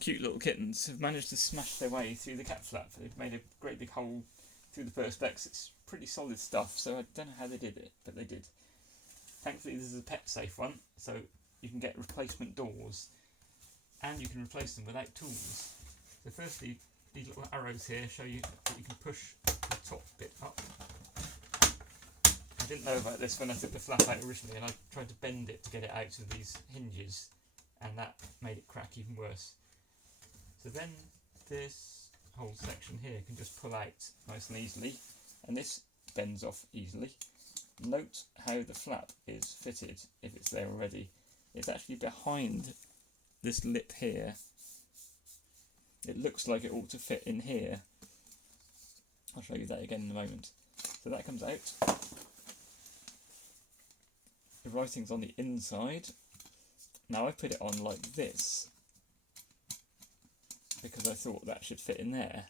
cute little kittens have managed to smash their way through the cat flap. They've made a great big hole through the perspex. It's pretty solid stuff, so I don't know how they did it, but they did. Thankfully this is a PetSafe one, so you can get replacement doors and you can replace them without tools. So firstly, these little arrows here show you that you can push the top bit up. I didn't know about this when I took the flap out originally, and I tried to bend it to get it out of these hinges, and that made it crack even worse. So then this whole section here can just pull out nice and easily, and this bends off easily. Note how the flap is fitted if it's there already. It's actually behind this lip here. It looks like it ought to fit in here. I'll show you that again in a moment. So that comes out. The writing's on the inside. Now I put it on like this because I thought that should fit in there.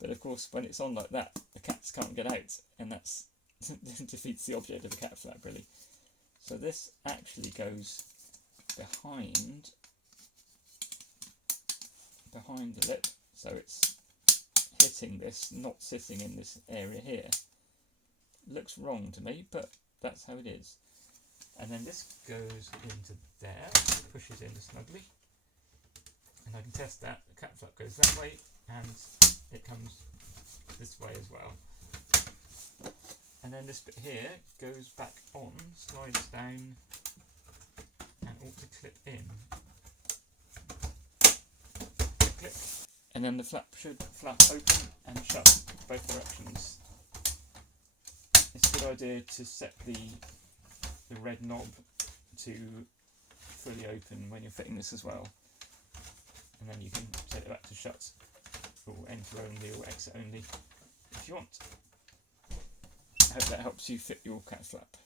But of course when it's on like that, the cats can't get out, and that's defeats the object of a cat flap really. So this actually goes behind the lip, so it's hitting this, not sitting in this area here. Looks wrong to me, but that's how it is. And then this goes into there, pushes in snugly, and I can test that. The cat flap goes that way, and it comes this way as well. And then this bit here goes back on, slides down, and ought to clip in. Click. And then the flap should flap open and shut both directions. It's a good idea to set the red knob to fully open when you're fitting this as well. And then you can set it back to shut, or enter only, or exit only, if you want. I hope that helps you fit your cat flap.